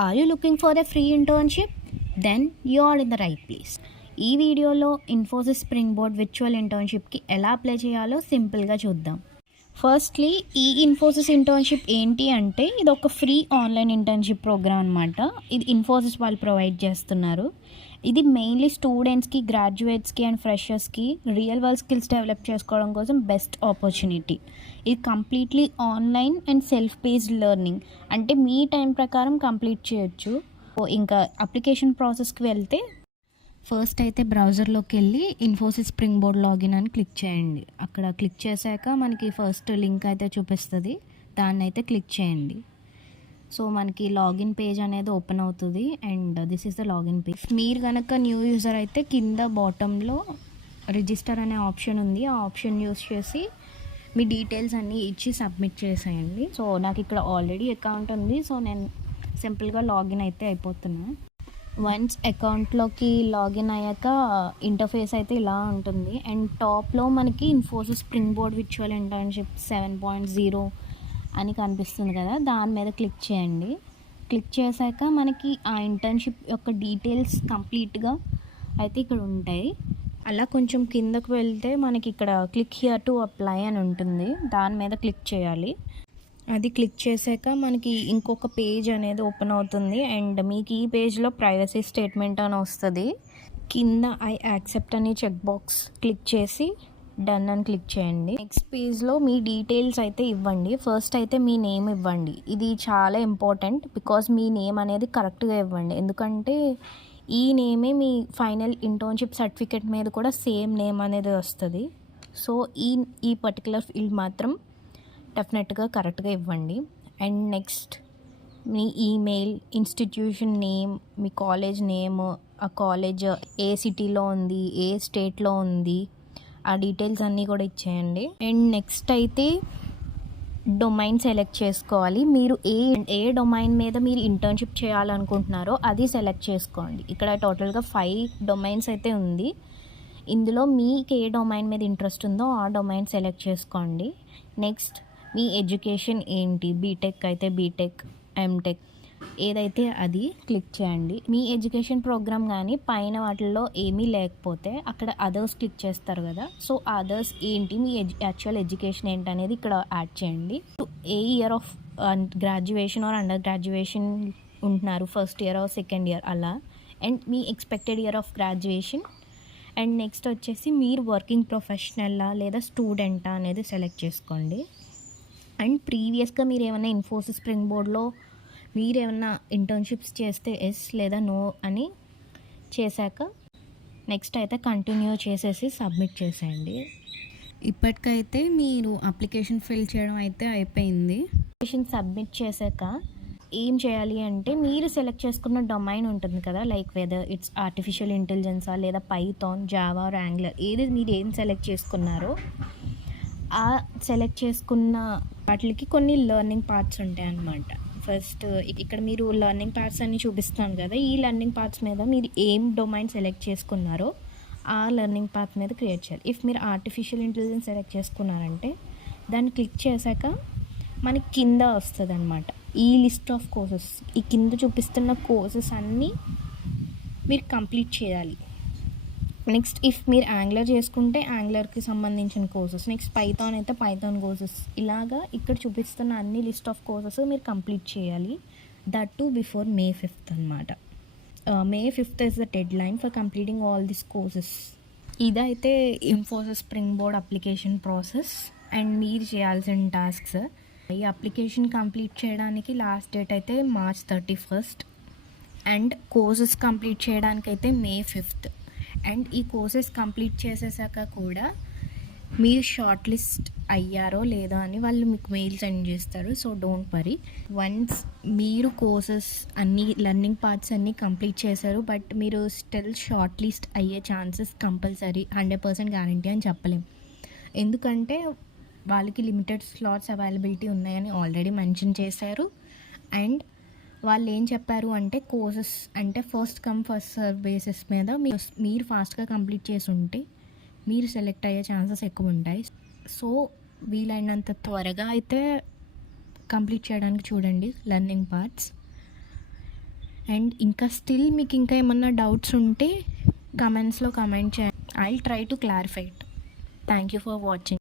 Are you looking for a free internship? Then you are in the right place. ఈ వీడియోలో Infosys spring board virtual ఇంటర్న్షిప్కి ఎలా apply చేయాలో సింపుల్గా చూద్దాం. ఫస్ట్లీ ఈ ఇన్ఫోసిస్ ఇంటర్న్షిప్ ఏంటి అంటే ఇది ఒక ఫ్రీ ఆన్లైన్ ఇంటర్న్షిప్ ప్రోగ్రామ్ అనమాట. ఇది ఇన్ఫోసిస్ వాళ్ళు ప్రొవైడ్ చేస్తున్నారు. ఇది మెయిన్లీ స్టూడెంట్స్కి, గ్రాడ్యుయేట్స్కి అండ్ ఫ్రెషర్స్కి రియల్ వరల్డ్ స్కిల్స్ డెవలప్ చేసుకోవడం కోసం బెస్ట్ ఆపర్చునిటీ. ఇది completely online and self paced learning, అంటే మీ టైం ప్రకారం కంప్లీట్ చేయొచ్చు. ఇంకా అప్లికేషన్ ప్రాసెస్కి వెళ్తే ఫస్ట్ అయితే బ్రౌజర్లోకి వెళ్ళి ఇన్ఫోసిస్ స్ప్రింగ్ బోర్డ్ లాగిన్ అని క్లిక్ చేయండి. అక్కడ క్లిక్ చేశాక మనకి ఫస్ట్ లింక్ అయితే చూపిస్తుంది, దాన్ని అయితే క్లిక్ చేయండి. సో మనకి లాగిన్ పేజ్ అనేది ఓపెన్ అవుతుంది and this is the login page. మీరు కనుక న్యూ యూజర్ అయితే కింద బాటంలో రిజిస్టర్ అనే ఆప్షన్ ఉంది, ఆ ఆప్షన్ యూస్ చేసి మీ డీటెయిల్స్ అన్నీ ఇచ్చి సబ్మిట్ చేసేయండి. సో నాకు ఇక్కడ ఆల్రెడీ అకౌంట్ ఉంది, సో నేను సింపుల్గా లాగిన్ అయితే అయిపోతున్నాను. వన్స్ అకౌంట్లోకి లాగిన్ అయ్యాక ఇంటర్ఫేస్ అయితే ఇలా ఉంటుంది అండ్ టాప్లో మనకి Infosys spring board virtual internship 7.0 అని కనిపిస్తుంది కదా, దాని మీద క్లిక్ చేయండి. క్లిక్ చేశాక మనకి ఆ ఇంటర్న్షిప్ యొక్క డీటెయిల్స్ కంప్లీట్గా అయితే ఇక్కడ ఉంటాయి. అలా కొంచెం కిందకు వెళ్తే మనకి ఇక్కడ క్లిక్ హియర్ టు అప్లై అని ఉంటుంది, దాని మీద క్లిక్ చేయాలి. అది క్లిక్ చేశాక మనకి ఇంకొక పేజ్ అనేది ఓపెన్ అవుతుంది అండ్ మీకు ఈ పేజ్లో ప్రైవసీ స్టేట్మెంట్ అని వస్తుంది. కింద ఐ యాక్సెప్ట్ అని చెక్ బాక్స్ క్లిక్ చేసి డన్ అని క్లిక్ చేయండి. నెక్స్ట్ పేజ్లో మీ డీటెయిల్స్ అయితే ఇవ్వండి. ఫస్ట్ అయితే మీ నేమ్ ఇవ్వండి, ఇది చాలా ఇంపార్టెంట్ బికాజ్ మీ నేమ్ అనేది కరెక్ట్గా ఇవ్వండి. ఎందుకంటే ఈ నేమే మీ ఫైనల్ ఇంటర్న్షిప్ సర్టిఫికేట్ మీద కూడా సేమ్ నేమ్ అనేది వస్తుంది. సో ఈ పర్టికులర్ ఫీల్డ్ మాత్రం డెఫినెట్గా కరెక్ట్గా ఇవ్వండి. And next me email, institution name, me college name, ఆ కాలేజ్ ఏ సిటీలో ఉంది, ఏ స్టేట్లో ఉంది, ఆ డీటెయిల్స్ అన్నీ కూడా ఇచ్చేయండి. అండ్ నెక్స్ట్ అయితే డొమైన్ సెలెక్ట్ చేసుకోవాలి. మీరు ఏ డొమైన్ మీద మీరు ఇంటర్న్షిప్ చేయాలనుకుంటున్నారో అది సెలెక్ట్ చేసుకోండి. ఇక్కడ టోటల్గా 5 డొమైన్స్ అయితే ఉంది. ఇందులో మీకు ఏ డొమైన్ మీద ఇంట్రెస్ట్ ఉందో ఆ డొమైన్ సెలెక్ట్ చేసుకోండి. నెక్స్ట్ మీ ఎడ్యుకేషన్ ఏంటి, బీటెక్ అయితే బీటెక్, ఎంటెక్ ఏదైతే అది క్లిక్ చేయండి. మీ ఎడ్యుకేషన్ ప్రోగ్రామ్ కానీ పైన వాటిల్లో ఏమీ లేకపోతే అక్కడ అదర్స్ క్లిక్ చేస్తారు కదా, సో అదర్స్ ఏంటి, మీ యాక్చువల్ ఎడ్యుకేషన్ ఏంటి అనేది ఇక్కడ యాడ్ చేయండి. ఏ year of graduation or under graduation ఉంటున్నారు, first year or second year అలా, అండ్ మీ expected year of graduation. And next వచ్చేసి మీరు వర్కింగ్ ప్రొఫెషనల్లా లేదా స్టూడెంటా అనేది సెలెక్ట్ చేసుకోండి. అండ్ ప్రీవియస్గా మీరు ఏమైనా ఇన్ఫోసిస్ స్ప్రింగ్ బోర్డ్లో మీరు ఏమైనా ఇంటర్న్షిప్స్ చేస్తే ఎస్ లేదా నో అని చేశాక నెక్స్ట్ అయితే కంటిన్యూ చేసేసి సబ్మిట్ చేసేయండి. ఇప్పటికైతే మీరు అప్లికేషన్ ఫిల్ చేయడం అయితే అయిపోయింది. అప్లికేషన్ సబ్మిట్ చేశాక ఏం చేయాలి అంటే మీరు సెలెక్ట్ చేసుకున్న డొమైన్ ఉంటుంది కదా, లైక్ వెదర్ ఇట్స్ ఆర్టిఫిషియల్ ఇంటెలిజెన్సా లేదా పైథాన్, జావా ఆర్ యాంగులర్, మీరు ఏం సెలెక్ట్ చేసుకున్నారో ఆ సెలెక్ట్ చేసుకున్న వాటికి కొన్ని లెర్నింగ్ పార్ట్స్ ఉంటాయి అన్నమాట. ఫస్ట్ ఇక్కడ మీరు లెర్నింగ్ పార్ట్స్ అన్ని చూపిస్తాను కదా, ఈ లెర్నింగ్ పార్ట్స్ మీద మీరు ఏం డొమైన్ సెలెక్ట్ చేసుకున్నారో ఆ లెర్నింగ్ పార్ట్ మీద క్రియేట్ చేయాలి. ఇఫ్ మీరు ఆర్టిఫిషియల్ ఇంటెలిజెన్స్ సెలెక్ట్ చేసుకున్నారంటే దాన్ని క్లిక్ చేశాక మనకి కింద వస్తుంది అనమాట ఈ లిస్ట్ ఆఫ్ కోర్సెస్. ఈ కింద చూపిస్తున్న కోర్సెస్ అన్నీ మీరు కంప్లీట్ చేయాలి. నెక్స్ట్ ఇఫ్ మీరు యాంగులర్ చేసుకుంటే యాంగులర్కి సంబంధించిన కోర్సెస్, నెక్స్ట్ పైథాన్ అయితే పైథాన్ కోర్సెస్, ఇలాగా ఇక్కడ చూపిస్తున్న అన్ని లిస్ట్ ఆఫ్ కోర్సెస్ మీరు కంప్లీట్ చేయాలి. That to before May 5th అనమాట. May 5th is the deadline for completing all this courses. ఇదైతే Infosys Springboard application process and మీరు చేయాల్సిన టాస్క్స్. ఈ అప్లికేషన్ కంప్లీట్ చేయడానికి లాస్ట్ డేట్ అయితే March 31st and courses complete చేయడానికి అయితే May 5th. And ఈ కోర్సెస్ కంప్లీట్ చేసేసాక కూడా మీరు షార్ట్ లిస్ట్ అయ్యారో లేదో అని వాళ్ళు మీకు మెయిల్ సెండ్ చేస్తారు. సో డోంట్ వరీ, వన్స్ మీరు కోర్సెస్ అన్నీ లెర్నింగ్ పార్ట్స్ అన్నీ కంప్లీట్ చేశారు బట్ మీరు స్టిల్ షార్ట్ లిస్ట్ అయ్యే ఛాన్సెస్ కంపల్సరీ, 100% గ్యారంటీ అని చెప్పలేం. ఎందుకంటే వాళ్ళకి లిమిటెడ్ స్లాట్స్ అవైలబిలిటీ ఉన్నాయని ఆల్రెడీ మెన్షన్ చేశారు. అండ్ వాళ్ళు ఏం చెప్పారు అంటే కోర్సెస్ అంటే first come first serve basis మీద మీరు ఫాస్ట్గా కంప్లీట్ చేసి ఉంటే మీరు సెలెక్ట్ అయ్యే ఛాన్సెస్ ఎక్కువ ఉంటాయి. సో వీలైనంత త్వరగా అయితే కంప్లీట్ చేయడానికి చూడండి లెర్నింగ్ పార్ట్స్. అండ్ ఇంకా స్టిల్ మీకు ఇంకా ఏమన్నా డౌట్స్ ఉంటే కమెంట్స్లో కమెంట్ చేయండి. I try to clarify it. Thank you for watching.